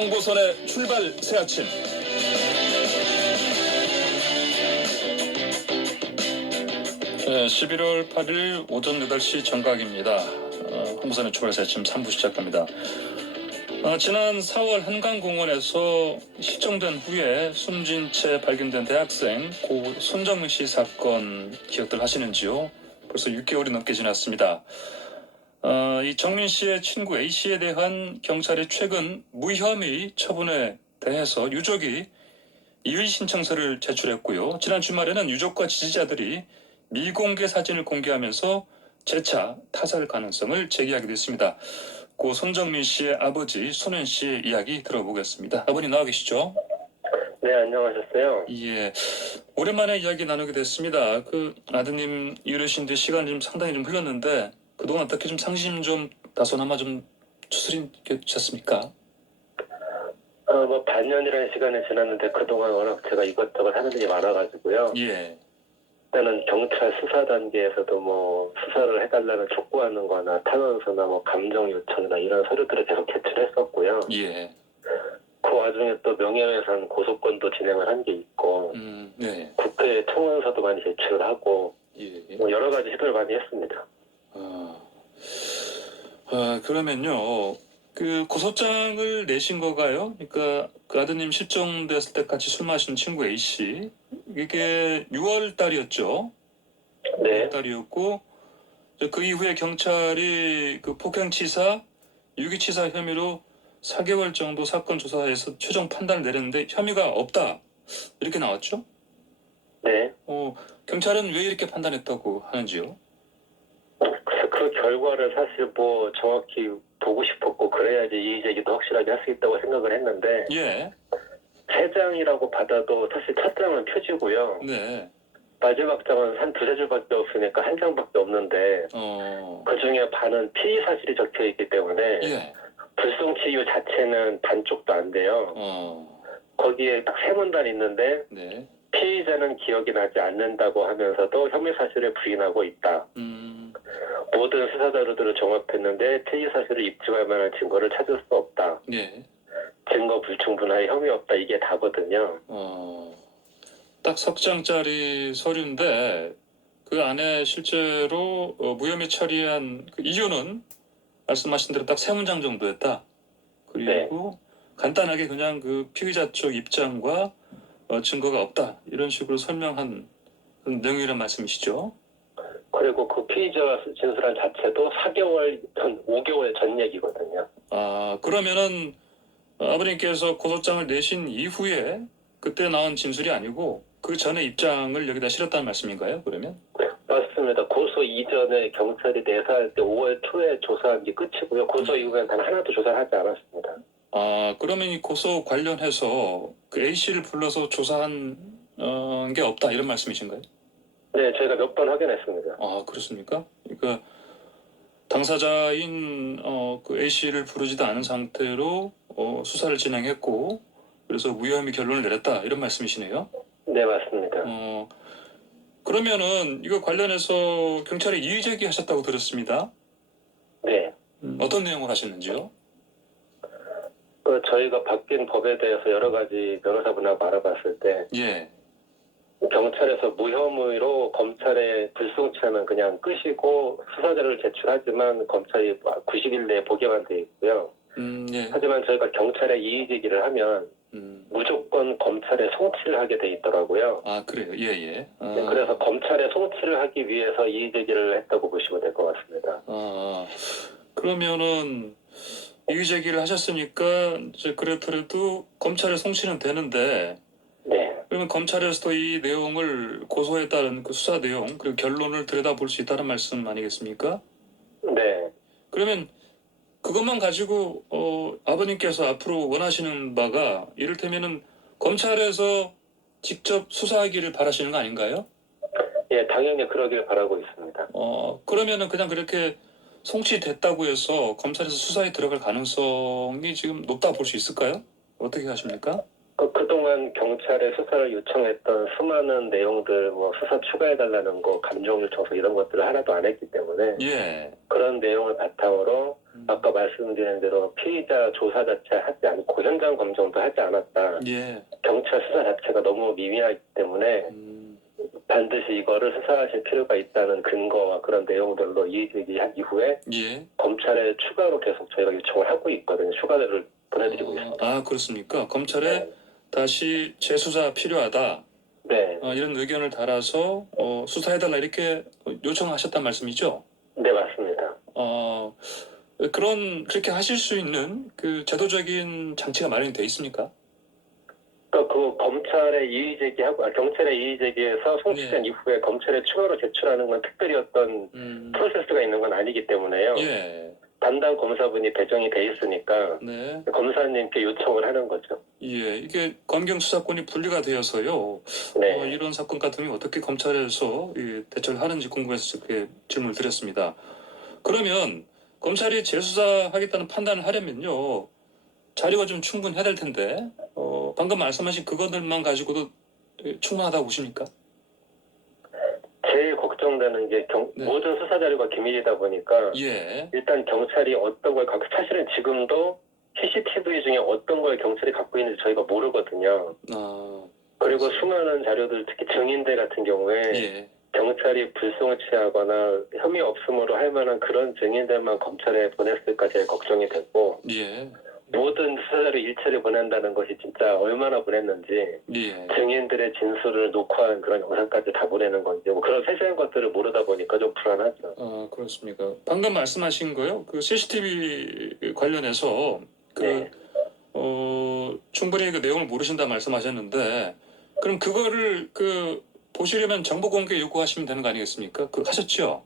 정보선의 출발 새 아침. 11월 8일 오전 8시 정각입니다. 홍보선의 출발 새 아침 3부 시작합니다. 지난 4월 한강공원에서 실종된 후에 숨진 채 발견된 대학생 고 손정민 씨 사건 기억들 하시는지요? 벌써 6개월이 넘게 지났습니다. 이 정민 씨의 친구 A 씨에 대한 경찰의 최근 무혐의 처분에 대해서 유족이 이의 신청서를 제출했고요. 지난 주말에는 유족과 지지자들이 미공개 사진을 공개하면서 재차 타살 가능성을 제기하기도 했습니다. 고 손정민 씨의 아버지 손현 씨의 이야기 들어보겠습니다. 아버님 나와 계시죠? 네, 안녕하셨어요. 예, 오랜만에 이야기 나누게 됐습니다. 그 아드님 이르신데 시간이 좀 상당히 좀 흘렀는데 그동안 어떻게 좀 상심 좀 다소나마 좀 추스리셨습니까? 반년이라는 시간이 지났는데 그동안 워낙 제가 이것저것 하는 일이 많아가지고요. 예. 일단은 경찰 수사 단계에서도 수사를 해달라는 촉구하는 거나 탄원서나 감정 요청이나 이런 서류들을 계속 제출했었고요. 예. 그 와중에 또 명예훼손 고소건도 진행을 한 게 있고, 네. 국회 청원서도 많이 제출을 하고, 예. 여러 가지 시도를 많이 했습니다. 그러면요. 그 고소장을 내신 거가요? 그러니까 그 아드님 실종됐을 때 같이 술 마신 친구 A 씨. 이게 6월 달이었죠? 네. 6월 달이었고 그 이후에 경찰이 그 폭행치사, 유기치사 혐의로 4개월 정도 사건 조사에서 최종 판단을 내렸는데 혐의가 없다. 이렇게 나왔죠? 네. 경찰은 왜 이렇게 판단했다고 하는지요? 그 결과를 사실 정확히 보고 싶었고 그래야지 이의 제기도 확실하게 할 수 있다고 생각을 했는데 예. 세 장이라고 받아도 사실 첫 장은 표지고요. 네. 마지막 장은 한 두세 줄밖에 없으니까 한 장밖에 없는데 그중에 반은 피의 사실이 적혀 있기 때문에 예. 불송치 이유 자체는 반쪽도 안 돼요. 거기에 딱 세 문단 있는데 네. 피의자는 기억이 나지 않는다고 하면서도 혐의 사실을 부인하고 있다. 모든 수사 자료들을 종합했는데 피의 사실을 입증할 만한 증거를 찾을 수 없다. 예. 증거 불충분하여 혐의 없다. 이게 다거든요. 딱 석 장짜리 서류인데 그 안에 실제로 무혐의 처리한 그 이유는 말씀하신 대로 딱 세 문장 정도였다. 그리고 간단하게 그냥 그 피의자 쪽 입장과 증거가 없다. 이런 식으로 설명한 그런 내용이란 말씀이시죠? 그리고 그 피의자가 진술한 자체도 4개월 전, 5개월 전 얘기거든요. 그러면은 아버님께서 고소장을 내신 이후에 그때 나온 진술이 아니고 그 전에 입장을 여기다 실었다는 말씀인가요? 그러면? 맞습니다. 고소 이전에 경찰이 내사할 때 5월 초에 조사한 게 끝이고요. 고소 이후엔 단 하나도 조사를 하지 않았습니다. 그러면 이 고소 관련해서 그 A씨를 불러서 조사한 게 없다 이런 말씀이신가요? 네, 저희가 몇 번 확인했습니다. 그렇습니까? 그러니까 당사자인 그 A씨를 부르지도 않은 상태로 수사를 진행했고 그래서 무혐의 결론을 내렸다 이런 말씀이시네요? 네, 맞습니다. 그러면은 이거 관련해서 경찰에 이의 제기하셨다고 들었습니다. 네. 어떤 내용을 하셨는지요? 저희가 바뀐 법에 대해서 여러 가지 변호사분하고 알아봤을 때 예. 경찰에서 무혐의로 검찰에 불송치하면 그냥 끝이고 수사자를 제출하지만 검찰이 90일 내에 복역만 돼 있고요. 예. 하지만 저희가 경찰에 이의 제기를 하면 무조건 검찰에 송치를 하게 돼 있더라고요. 그래요? 예. 네, 그래서 검찰에 송치를 하기 위해서 이의 제기를 했다고 보시면 될 것 같습니다. 그러면은 이의 제기를 하셨으니까 이제 그렇더라도 검찰에 송치는 되는데 네. 그러면 검찰에서도 이 내용을 고소에 따른 그 수사 내용 그리고 결론을 들여다볼 수 있다는 말씀 아니겠습니까? 네. 그러면 그것만 가지고 아버님께서 앞으로 원하시는 바가 이를테면은 검찰에서 직접 수사하기를 바라시는 거 아닌가요? 예, 당연히 그러길 바라고 있습니다. 그러면은 그냥 그렇게 송치됐다고 해서 검찰에서 수사에 들어갈 가능성이 지금 높다 볼 수 있을까요? 어떻게 하십니까? 그동안 경찰에 수사를 요청했던 수많은 내용들, 수사 추가해달라는 거, 감정 요청서 이런 것들을 하나도 안 했기 때문에 예. 그런 내용을 바탕으로 아까 말씀드린 대로 피의자 조사 자체 하지 않고 현장 검증도 하지 않았다. 예. 경찰 수사 자체가 너무 미미하기 때문에 반드시 이거를 수사하실 필요가 있다는 근거와 그런 내용들로 이의제기한 이후에 예. 검찰에 추가로 계속 저희가 요청을 하고 있거든요. 추가를 보내드리고 있습니다. 아, 그렇습니까? 검찰에 네. 다시 재수사 필요하다. 네. 이런 의견을 달아서 수사해달라 이렇게 요청하셨단 말씀이죠? 네, 맞습니다. 그렇게 하실 수 있는 그 제도적인 장치가 마련이 돼 있습니까? 그러니까 그 검찰에 이의 제기하고 경찰에 이의 제기해서 송치된 네. 이후에 검찰에 추가로 제출하는 건 특별히 어떤 프로세스가 있는 건 아니기 때문에요. 예. 담당 검사분이 배정이 돼 있으니까 네. 검사님께 요청을 하는 거죠. 예. 이게 검경 수사권이 분리가 되어서요. 네. 이런 사건 같은 경우 어떻게 검찰에서 대처를 하는지 궁금해서 이렇게 질문을 드렸습니다. 그러면 검찰이 재수사하겠다는 판단을 하려면요. 자료가 좀 충분해야 될 텐데 방금 말씀하신 그것들만 가지고도 충분하다고 보십니까? 제일 걱정되는 게 네. 모든 수사 자료가 기밀이다 보니까 예. 일단 경찰이 어떤 걸 갖고 사실은 지금도 CCTV 중에 어떤 걸 경찰이 갖고 있는지 저희가 모르거든요. 그리고 그렇죠. 수많은 자료들 특히 증인들 같은 경우에 예. 경찰이 불송을 취하거나 혐의 없음으로 할 만한 그런 증인들만 검찰에 보냈을까 제일 걱정이 됐고 예. 모든 수사자료 일체를 보낸다는 것이 진짜 얼마나 보냈는지 예. 증인들의 진술을 녹화한 그런 영상까지 다 보내는 건지 뭐 그런 세세한 것들을 모르다 보니까 좀 불안하죠. 그렇습니까? 방금 말씀하신 거요? 그 CCTV 관련해서 네. 충분히 그 내용을 모르신다 말씀하셨는데 그럼 그거를 보시려면 정보 공개 요구하시면 되는 거 아니겠습니까? 하셨죠?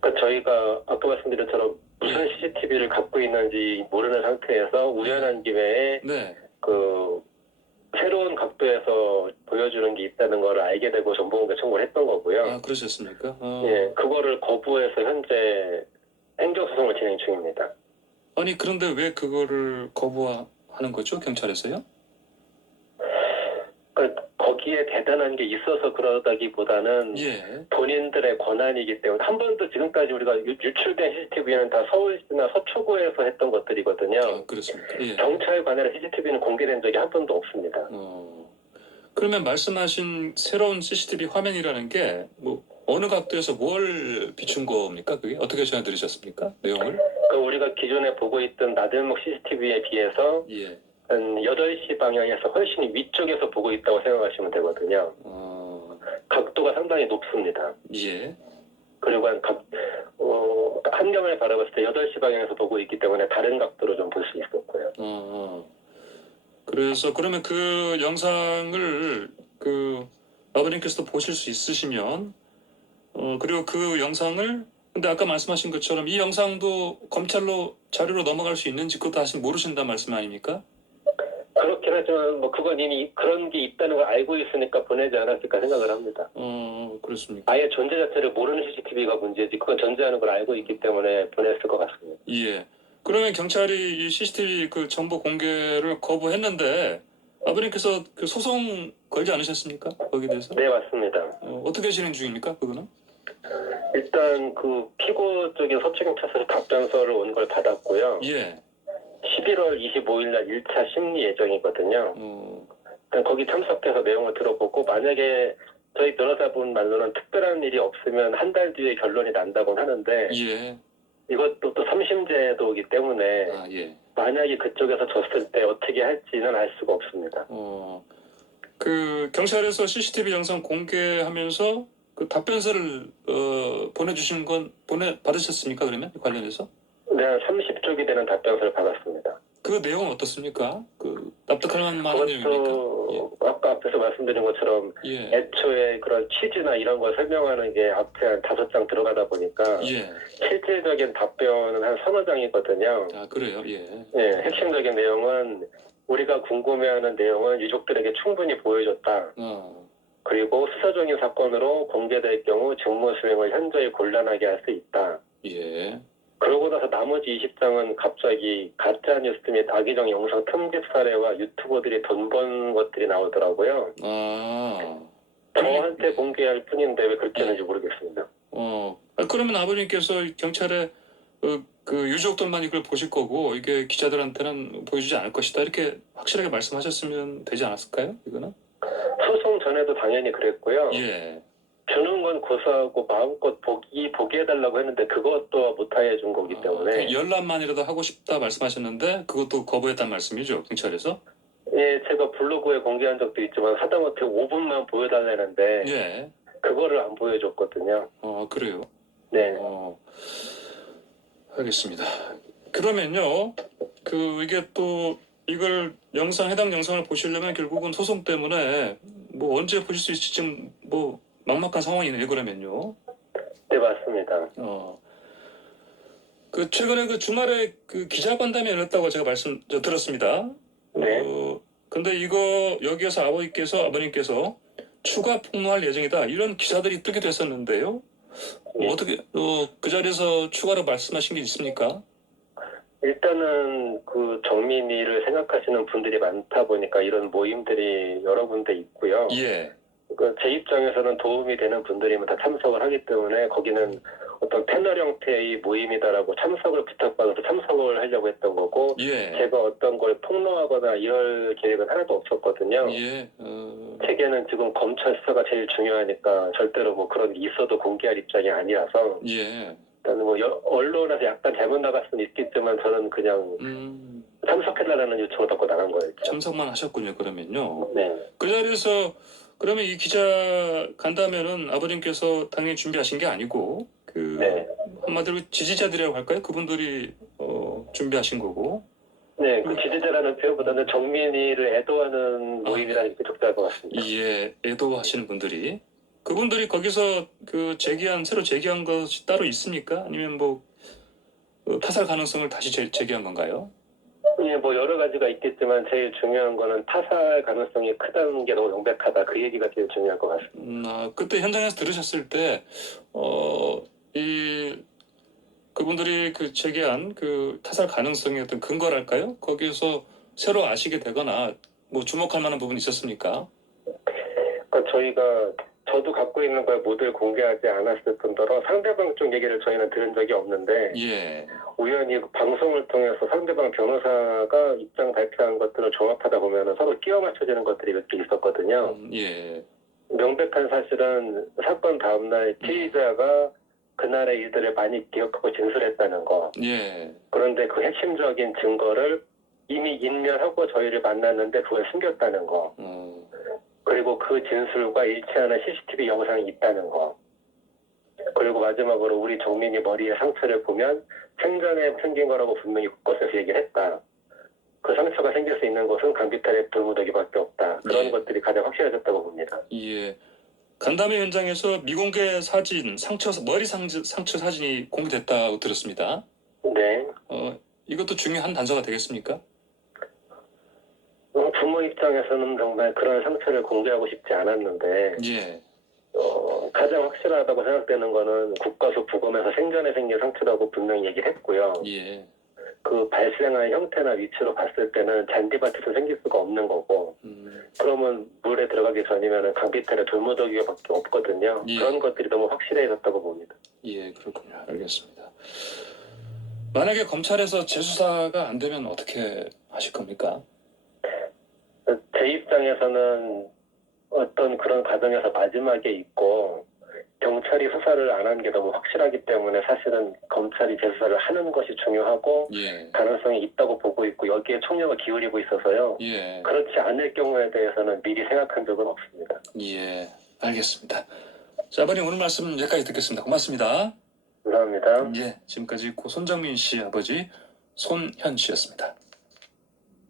그러니까 저희가 아까 말씀드린 것처럼 무슨 CCTV를 갖고 있는지 모르는 상태에서 우연한 기회에 네. 그 새로운 각도에서 보여주는 게 있다는 걸 알게 되고 정보공개 청구를 했던 거고요. 그러셨습니까? 예, 그거를 거부해서 현재 행정소송을 진행 중입니다. 아니 그런데 왜 그거를 거부하는 거죠? 경찰에서요? 그러니까 거기에 대단한 게 있어서 그러다기보다는 예. 본인들의 권한이기 때문에 한 번도 지금까지 우리가 유출된 CCTV는 다 서울시나 서초구에서 했던 것들이거든요. 그렇습니까? 예. 경찰관의 CCTV는 공개된 적이 한 번도 없습니다. 그러면 말씀하신 새로운 CCTV 화면이라는 게 뭐 어느 각도에서 뭘 비춘 겁니까? 그게 어떻게 전해 들으셨습니까? 내용을? 그러니까 우리가 기존에 보고 있던 나들목 CCTV에 비해서 예. 한 8시 방향에서 훨씬 위쪽에서 보고 있다고 생각하시면 되거든요. 각도가 상당히 높습니다. 예. 그리고 한 점을 바라봤을 때 8시 방향에서 보고 있기 때문에 다른 각도로 좀 볼 수 있었고요. 그래서 그러면 그 영상을 아버님께서도 보실 수 있으시면 그리고 그 영상을 근데 아까 말씀하신 것처럼 이 영상도 검찰로 자료로 넘어갈 수 있는지 그것도 아직 모르신다 말씀 아닙니까? 그렇긴 하지만 뭐 그건 이미 그런 게 있다는 걸 알고 있으니까 보내지 않았을까 생각을 합니다. 그렇습니까? 아예 존재 자체를 모르는 CCTV가 문제지 그건 존재하는 걸 알고 있기 때문에 보냈을 것 같습니다. 예. 그러면 경찰이 이 CCTV 그 정보 공개를 거부했는데 아버님께서 그 소송 걸지 않으셨습니까? 거기에 대해서? 네, 맞습니다. 어떻게 진행 중입니까? 그거는? 일단 그 피고 쪽인 서초경찰서에서 답변서를 온 걸 받았고요. 예. 11월 25일 날 1차 심리 예정이거든요. 일단 거기 참석해서 내용을 들어보고 만약에 저희 변호사분 말로는 특별한 일이 없으면 한 달 뒤에 결론이 난다고는 하는데 예. 이것도 또 3심 제도이기 때문에 예. 만약에 그쪽에서 졌을 때 어떻게 할지는 알 수가 없습니다. 그 경찰에서 CCTV 영상 공개하면서 그 답변서를 보내주신 건 받으셨습니까? 그러면 관련해서? 네, 한 30쪽이 되는 답변서를 받았습니다. 그 내용은 어떻습니까? 납득할 만한 내용입니까? 그것도 아까 앞에서 말씀드린 것처럼 예. 애초에 그런 취지나 이런 걸 설명하는 게 앞에 한 5장 들어가다 보니까 예. 실질적인 답변은 한 3~4장이거든요. 그래요? 예. 예, 핵심적인 내용은 우리가 궁금해하는 내용은 유족들에게 충분히 보여줬다. 그리고 수사적인 사건으로 공개될 경우 직무 수행을 현저히 곤란하게 할 수 있다. 예. 그러고 나서 나머지 20장은 갑자기 가짜뉴스 및 악의적 영상 틈집 사례와 유튜버들이 돈 번 것들이 나오더라고요. 저한테 공개할 뿐인데 왜 그렇게 하는지 모르겠습니다. 그러면 아버님께서 경찰에 그 유족들만 이걸 보실 거고 이게 기자들한테는 보여주지 않을 것이다 이렇게 확실하게 말씀하셨으면 되지 않았을까요? 이거는? 소송 전에도 당연히 그랬고요. 예. 주는 건 고소하고 마음껏 보게 해달라고 했는데 그것도 못하게 준 거기 때문에. 열람만이라도 하고 싶다 말씀하셨는데 그것도 거부했단 말씀이죠, 경찰에서? 예, 제가 블로그에 공개한 적도 있지만 하다못해 5분만 보여달라는데 예. 그거를 안 보여줬거든요. 그래요. 네. 알겠습니다. 그러면요, 이게 또 이걸 해당 영상을 보시려면 결국은 소송 때문에 뭐 언제 보실 수 있을지 지금 뭐 막막한 상황이네요. 그러면요. 네, 맞습니다. 그 최근에 그 주말에 그 기자간담회 열렸다고 제가 들었습니다. 네. 근데 이거 여기에서 아버님께서 추가 폭로할 예정이다 이런 기사들이 뜨기도 했었는데요. 네. 어떻게 그 자리에서 추가로 말씀하신 게 있습니까? 일단은 그 정민이를 생각하시는 분들이 많다 보니까 이런 모임들이 여러 군데 있고요. 예. 제 입장에서는 도움이 되는 분들이면 다 참석을 하기 때문에 거기는 어떤 패널 형태의 모임이다라고 참석을 부탁받아서 참석을 하려고 했던 거고, 예. 제가 어떤 걸 폭로하거나 이럴 계획은 하나도 없었거든요. 예. 제게는 지금 검찰 수사가 제일 중요하니까 절대로 뭐 그런 게 있어도 공개할 입장이 아니라서. 예. 일단 뭐 언론에서 약간 잘못 나갈 수는 있겠지만 저는 그냥 참석해달라는 요청을 받고 나간 거였죠. 참석만 하셨군요. 그러면요. 네. 그 자리에서 그러면 이 기자 간담회는 아버님께서 당연히 준비하신 게 아니고 네. 한마디로 지지자들이라고 할까요? 그분들이 준비하신 거고. 네, 그 지지자라는 표현보다는 정민이를 애도하는 모임이라는 게 적절할 것 같습니다. 예, 애도하시는 분들이. 그분들이 거기서 새로 제기한 것이 따로 있습니까? 아니면 뭐 타살 가능성을 다시 제기한 건가요? 예, 뭐 여러 가지가 있겠지만 제일 중요한 거는 타살 가능성이 크다는 게 너무 명백하다. 그 얘기가 제일 중요할 것 같습니다. 그때 현장에서 들으셨을 때, 그분들이 제기한 타살 가능성의 어떤 근거랄까요? 거기에서 새로 아시게 되거나 뭐 주목할 만한 부분이 있었습니까? 그러니까 저도 갖고 있는 걸 모두 공개하지 않았을 뿐더러 상대방 쪽 얘기를 저희는 들은 적이 없는데, 예. 우연히 방송을 통해서 상대방 변호사가 입장 발표한 것들을 종합하다 보면 서로 끼워 맞춰지는 것들이 몇 개 있었거든요. 예. 명백한 사실은 사건 다음날 피의자가 그날의 일들을 많이 기억하고 진술했다는 거. 예. 그런데 그 핵심적인 증거를 이미 인멸하고 저희를 만났는데 그걸 숨겼다는 거. 그리고 그 진술과 일치하는 CCTV 영상이 있다는 거. 그리고 마지막으로 우리 정민이 머리에 상처를 보면 생전에 생긴 거라고 분명히 곳곳에서 얘기를 했다. 그 상처가 생길 수 있는 곳은 강비탈의 돌무더기밖에 없다. 그런 예. 것들이 가장 확실해졌다고 봅니다. 예. 간담회 현장에서 미공개 사진, 머리 상처 사진이 공개됐다고 들었습니다. 네. 이것도 중요한 단서가 되겠습니까? 부모 입장에서는 정말 그런 상처를 공개하고 싶지 않았는데, 예. 가장 확실하다고 생각되는 거는 국가수 부검에서 생전에 생긴 상처라고 분명히 얘기를 했고요. 예. 그 발생한 형태나 위치로 봤을 때는 잔디밭에서 생길 수가 없는 거고, 그러면 물에 들어가기 전이면 강비탈의 돌무더기가 밖에 없거든요. 예. 그런 것들이 너무 확실해졌다고 봅니다. 예, 그렇군요. 알겠습니다. 만약에 검찰에서 재수사가 안 되면 어떻게 하실 겁니까? 제 입장에서는 어떤 그런 과정에서 마지막에 있고 경찰이 수사를 안 한 게 너무 확실하기 때문에 사실은 검찰이 재수사를 하는 것이 중요하고 예. 가능성이 있다고 보고 있고 여기에 총력을 기울이고 있어서요. 예. 그렇지 않을 경우에 대해서는 미리 생각한 적은 없습니다. 예. 알겠습니다. 자, 아버님 오늘 말씀 여기까지 듣겠습니다. 고맙습니다. 감사합니다. 예. 지금까지 고 손정민 씨 아버지 손현 씨였습니다.